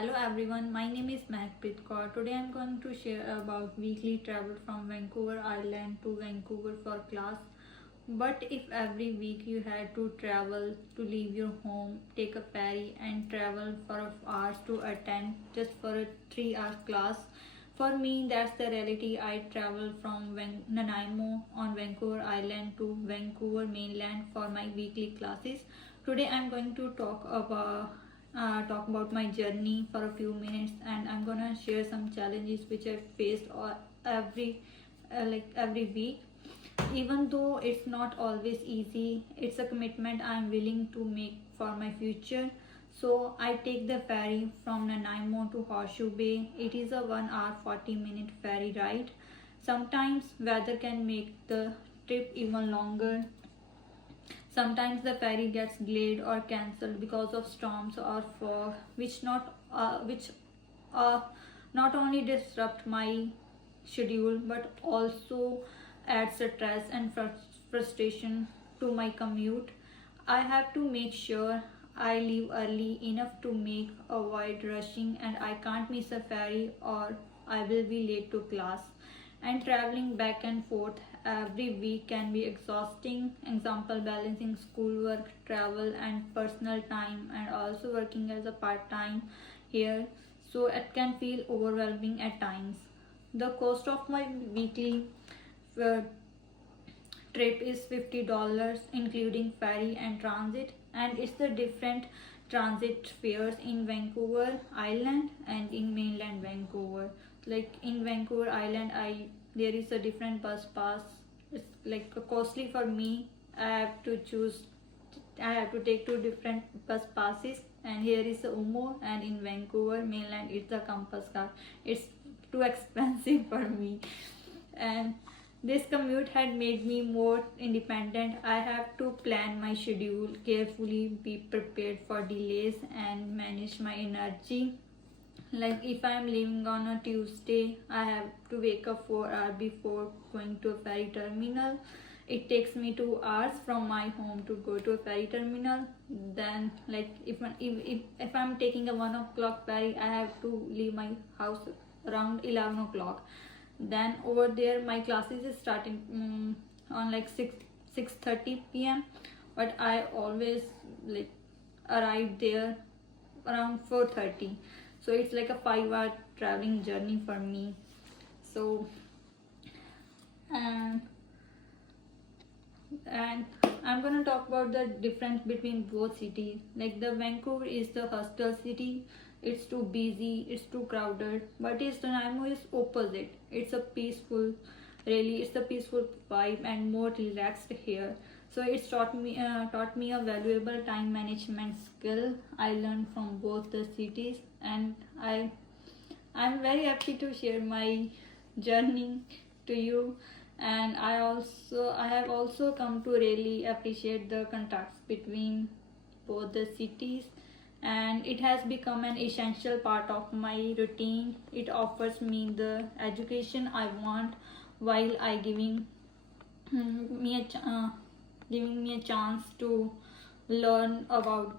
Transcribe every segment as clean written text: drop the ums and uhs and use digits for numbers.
Hello everyone, my name is Mahkpreet Kaur. Today I am going to share about weekly travel from Vancouver Island to Vancouver for class. But if every week you had to travel to leave your home, take a ferry and travel for hours to attend just for a 3 hour class, for me that's the reality. I travel from Nanaimo on Vancouver Island to Vancouver mainland for my weekly classes. Today I am going to talk about my journey for a few minutes, and I'm gonna share some challenges which I faced every week. Even though it's not always easy, it's a commitment I'm willing to make for my future. So I take the ferry from Nanaimo to Horseshoe Bay. It is a 1 hour 40-minute ferry ride. Sometimes weather can make the trip even longer. Sometimes the ferry gets delayed or cancelled because of storms or fog, which not only disrupt my schedule but also adds stress and frustration to my commute. I have to make sure I leave early enough to make avoid rushing, and I can't miss a ferry or I will be late to class. And traveling back and forth every week can be exhausting. Example, balancing schoolwork, travel and personal time, and also working as a part-time here, so it can feel overwhelming at times. The cost of my weekly uh, trip is $50 including ferry and transit, and it's the different transit fares in Vancouver Island and in mainland Vancouver. Like in Vancouver Island, I there is a different bus pass. It's like costly for me. I have to take two different bus passes, and here is the UMO, and in Vancouver mainland it's the Compass car. It's too expensive for me, and this commute had made me more independent. I have to plan my schedule carefully, be prepared for delays, and manage my energy. Like if I'm leaving on a Tuesday, I have to wake up 4 hours before going to a ferry terminal. It takes me 2 hours from my home to go to a ferry terminal. Then, like if I'm taking a 1 o'clock ferry, I have to leave my house around 11 o'clock. Then over there my classes is starting on like 6:30 p.m, but I always like arrive there around 4:30. So it's like a 5 hour traveling journey for me. So and and I'm gonna talk about the difference between both cities. Like the Vancouver is the hostel city. It's too busy, it's too crowded. But its Nanaimo is opposite. It's a peaceful, really, it's a peaceful vibe and more relaxed here. So it's taught me a valuable time management skill I learned from both the cities, and I'm very happy to share my journey to you. And I have also come to really appreciate the contrast between both the cities, and it has become an essential part of my routine. It offers me the education I want while I giving me a chance to learn about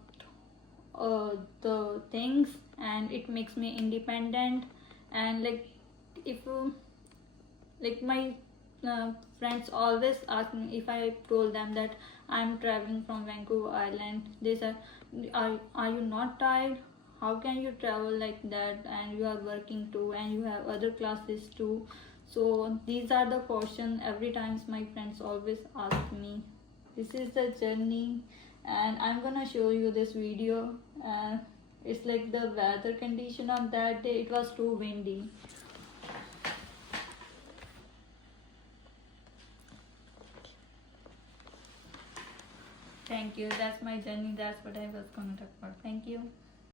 the things, and it makes me independent. And like if like my friends always ask me, if I told them that I'm traveling from Vancouver Island, they said, are you not tired? How can you travel like that, and you are working too and you have other classes too? So these are the questions every time my friends always ask me. This is the journey, and I'm gonna show you this video. It's like the weather condition on that day, it was too windy. Thank you. That's my journey. That's what I was going to talk about. Thank you.